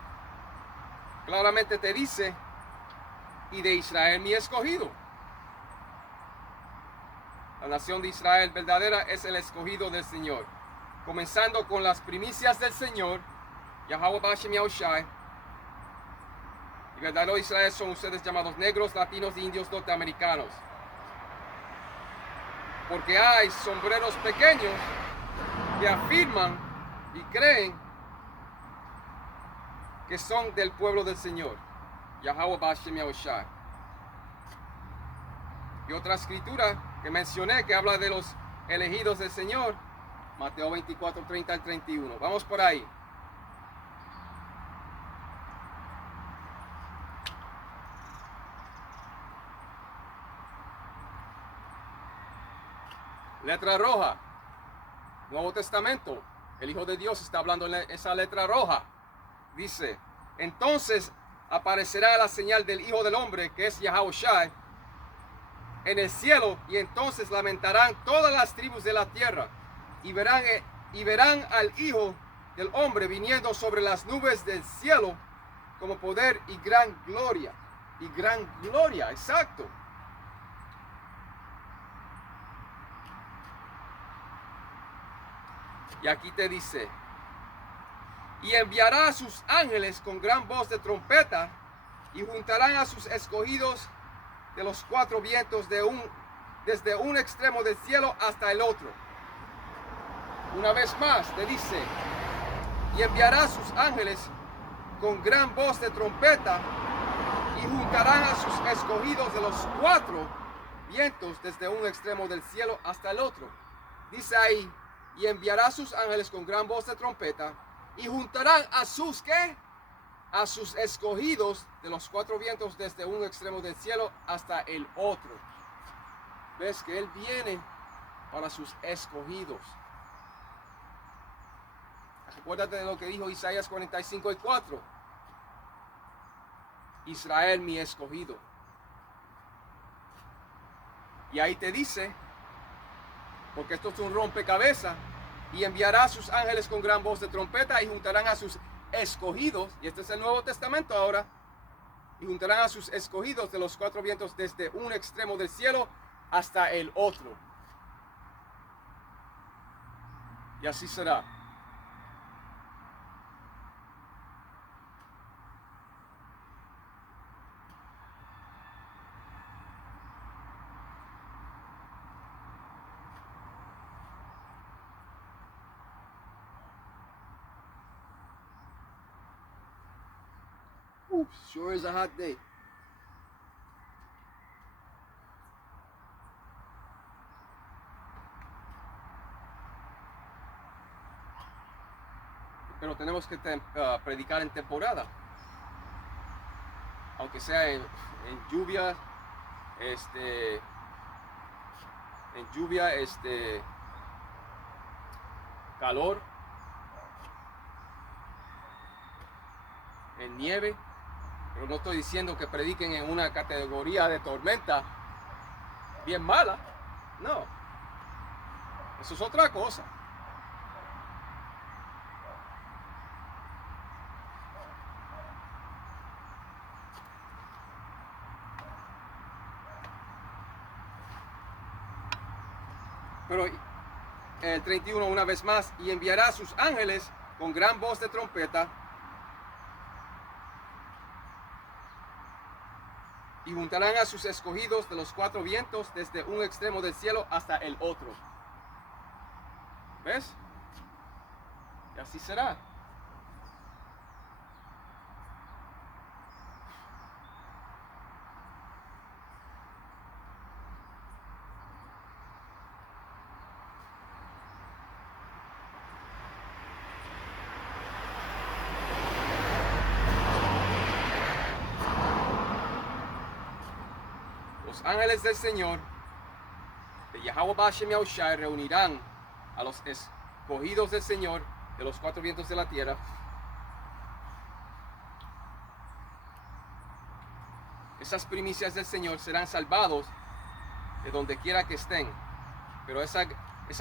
claramente te dice: y de Israel mi escogido. La nación de Israel verdadera es el escogido del Señor. Comenzando con las primicias del Señor, Yahweh Bashem Yahushai. Y verdadero Israel son ustedes llamados negros, latinos e indios norteamericanos. Porque hay sombreros pequeños que afirman y creen que son del pueblo del Señor. Yahweh Bashem Yahushai. Y otra escritura que mencioné que habla de los elegidos del Señor, Mateo 24:30 al 31. Vamos por ahí. Letra roja, Nuevo Testamento. El Hijo de Dios está hablando en esa letra roja. Dice: entonces aparecerá la señal del Hijo del Hombre, que es Yahushai, en el cielo, y entonces lamentarán todas las tribus de la tierra, y verán al Hijo del Hombre viniendo sobre las nubes del cielo como poder y gran gloria. Y gran gloria, exacto. Y aquí te dice: y enviará a sus ángeles con gran voz de trompeta, y juntarán a sus escogidos de los cuatro vientos desde un extremo del cielo hasta el otro. Una vez más te dice: y enviará a sus ángeles con gran voz de trompeta, y juntarán a sus escogidos de los cuatro vientos desde un extremo del cielo hasta el otro. Dice ahí: y enviará a sus ángeles con gran voz de trompeta, y juntarán a sus ¿qué? A sus escogidos de los cuatro vientos desde un extremo del cielo hasta el otro. Ves que Él viene para sus escogidos. Acuérdate de lo que dijo Isaías 45:4. Israel mi escogido. Y ahí te dice, porque esto es un rompecabezas, y enviará a sus ángeles con gran voz de trompeta, y juntarán a sus escogidos, y este es el Nuevo Testamento ahora, y juntarán a sus escogidos de los cuatro vientos desde un extremo del cielo hasta el otro. Y así será. Sure is a hot day. Pero tenemos que predicar en temporada. Aunque sea en lluvia, calor, en nieve. Pero no estoy diciendo que prediquen en una categoría de tormenta bien mala. No. Eso es otra cosa. Pero el 31 una vez más, y enviará a sus ángeles con gran voz de trompeta y juntarán a sus escogidos de los cuatro vientos desde un extremo del cielo hasta el otro. ¿Ves? Y así será. Los ángeles del Señor de Yahweh Bashem Yahushai reunirán a los escogidos del Señor de los cuatro vientos de la tierra. Esas primicias del Señor serán salvados de donde quiera que estén, pero esa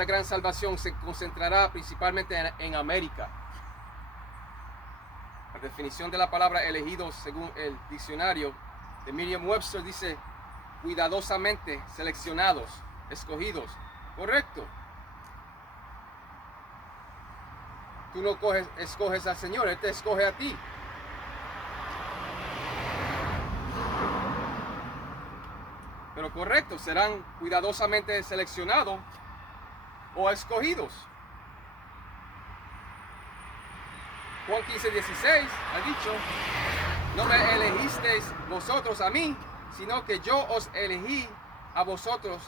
gran salvación se concentrará principalmente en América. La definición de la palabra elegidos según el diccionario de Merriam-Webster dice cuidadosamente seleccionados, escogidos. Correcto. Tú no escoges al Señor, Él te escoge a ti. Pero correcto, serán cuidadosamente seleccionados o escogidos. Juan 15:16 ha dicho: no me elegisteis vosotros a mí, sino que yo os elegí a vosotros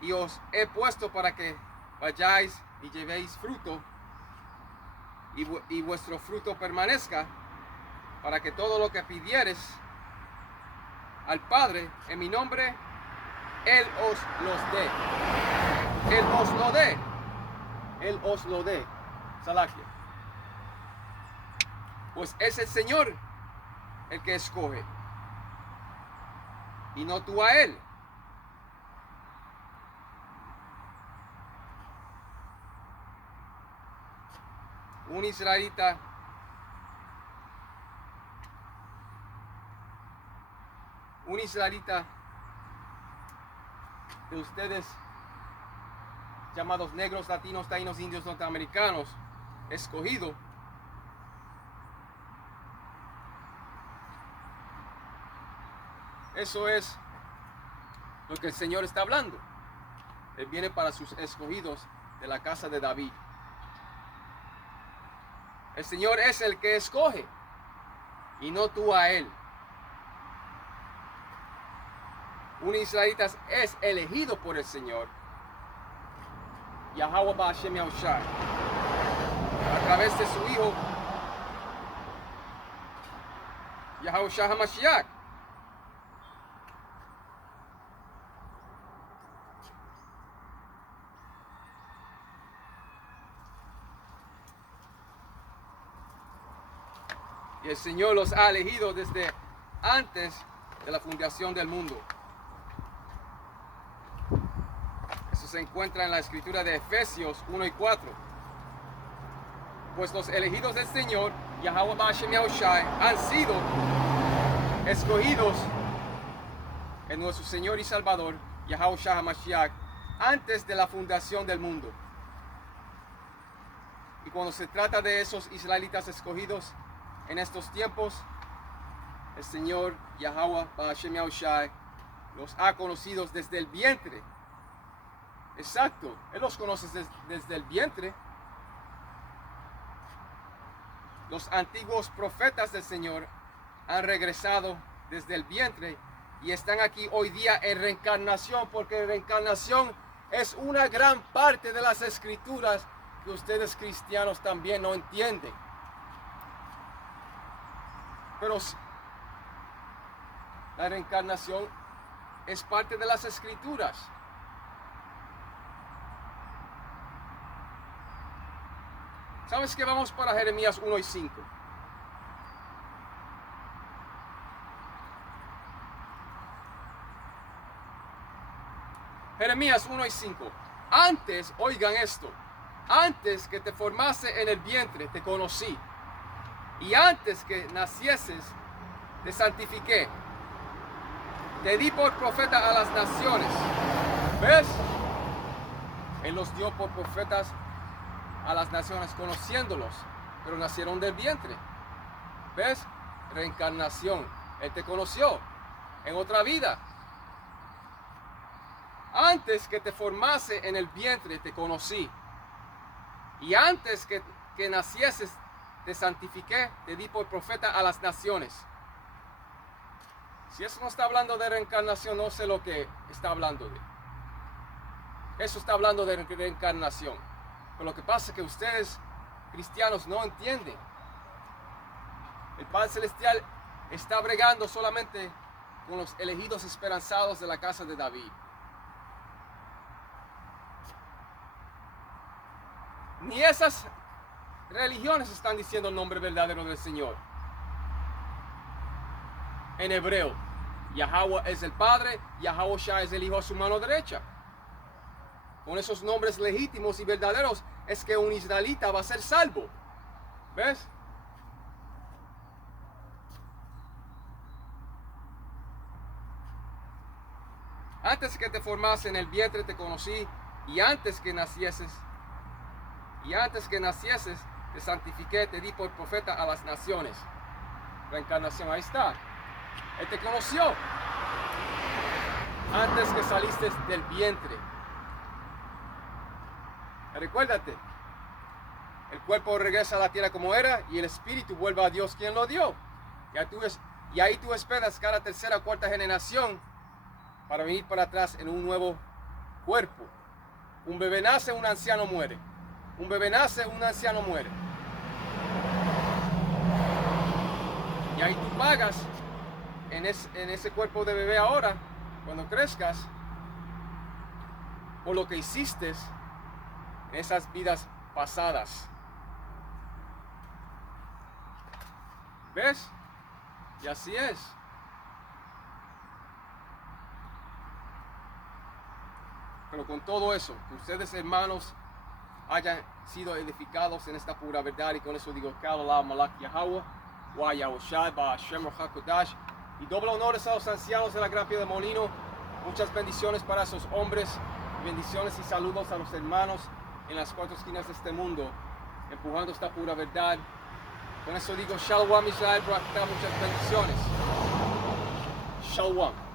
y os he puesto para que vayáis y llevéis fruto y vuestro fruto permanezca, para que todo lo que pidieres al Padre en mi nombre, Él os los dé. Él os lo dé. Él os lo dé. Salakia. Pues es el Señor el que escoge y no tú a Él. Un israelita de ustedes, llamados negros, latinos, taínos, indios, norteamericanos, escogido, eso es lo que el Señor está hablando. Él viene para sus escogidos de la casa de David. El Señor es el que escoge y no tú a Él. Un israelita es elegido por el Señor, Yahweh Bashem Yahushai, a través de su Hijo Yahushua HaMashiach. Y el Señor los ha elegido desde antes de la fundación del mundo. Eso se encuentra en la escritura de Efesios 1 y 4. Pues los elegidos del Señor, Yahweh Bashem Yahushai, han sido escogidos en nuestro Señor y Salvador, Yahushua HaMashiach, antes de la fundación del mundo. Y cuando se trata de esos israelitas escogidos en estos tiempos, el Señor Yahweh Bashem Yahushai los ha conocido desde el vientre. Exacto, Él los conoce desde el vientre. Los antiguos profetas del Señor han regresado desde el vientre y están aquí hoy día en reencarnación, porque reencarnación es una gran parte de las escrituras que ustedes cristianos también no entienden. Pero la reencarnación es parte de las escrituras. ¿Sabes qué? Vamos para Jeremías 1 y 5. Jeremías 1 y 5. Antes, oigan esto, antes que te formase en el vientre te conocí, y antes que nacieses te santifiqué, te di por profeta a las naciones. ¿Ves? Él los dio por profetas a las naciones, conociéndolos, pero nacieron del vientre. ¿Ves? Reencarnación. Él te conoció en otra vida. Antes que te formase en el vientre, te conocí. Y antes que nacieses, te santifiqué, te di por profeta a las naciones. Si eso no está hablando de reencarnación, no sé lo que está hablando de. Eso está hablando de reencarnación. Pero lo que pasa es que ustedes, cristianos, no entienden. El Padre Celestial está bregando solamente con los elegidos esperanzados de la casa de David. Ni esas religiones están diciendo el nombre verdadero del Señor. En hebreo, Yahweh es el Padre, Yahawashi es el Hijo a su mano derecha. Con esos nombres legítimos y verdaderos es que un israelita va a ser salvo. ¿Ves? Antes que te formase en el vientre te conocí, y antes que nacieses, te santifiqué, te di por profeta a las naciones. Reencarnación, ahí está. Él te conoció antes que saliste del vientre. Recuérdate, el cuerpo regresa a la tierra como era y el espíritu vuelve a Dios quien lo dio. Y ahí tú esperas cada tercera o cuarta generación para venir para atrás en un nuevo cuerpo. Un bebé nace, un anciano muere. Un bebé nace, un anciano muere. Y ahí tú pagas en ese cuerpo de bebé ahora, cuando crezcas, por lo que hiciste en esas vidas pasadas. ¿Ves? Y así es. Pero con todo eso, que ustedes, hermanos, hayan sido edificados en esta pura verdad, y con eso digo, Kala Malak Yahweh, Wa Yahushai, Ba Hashem Hakodash, y doble honores a los ancianos de la Gran Piedra de Molino. Muchas bendiciones para esos hombres, bendiciones y saludos a los hermanos en las cuatro esquinas de este mundo, empujando esta pura verdad. Con eso digo, Shalom Israel, muchas bendiciones. Shalom.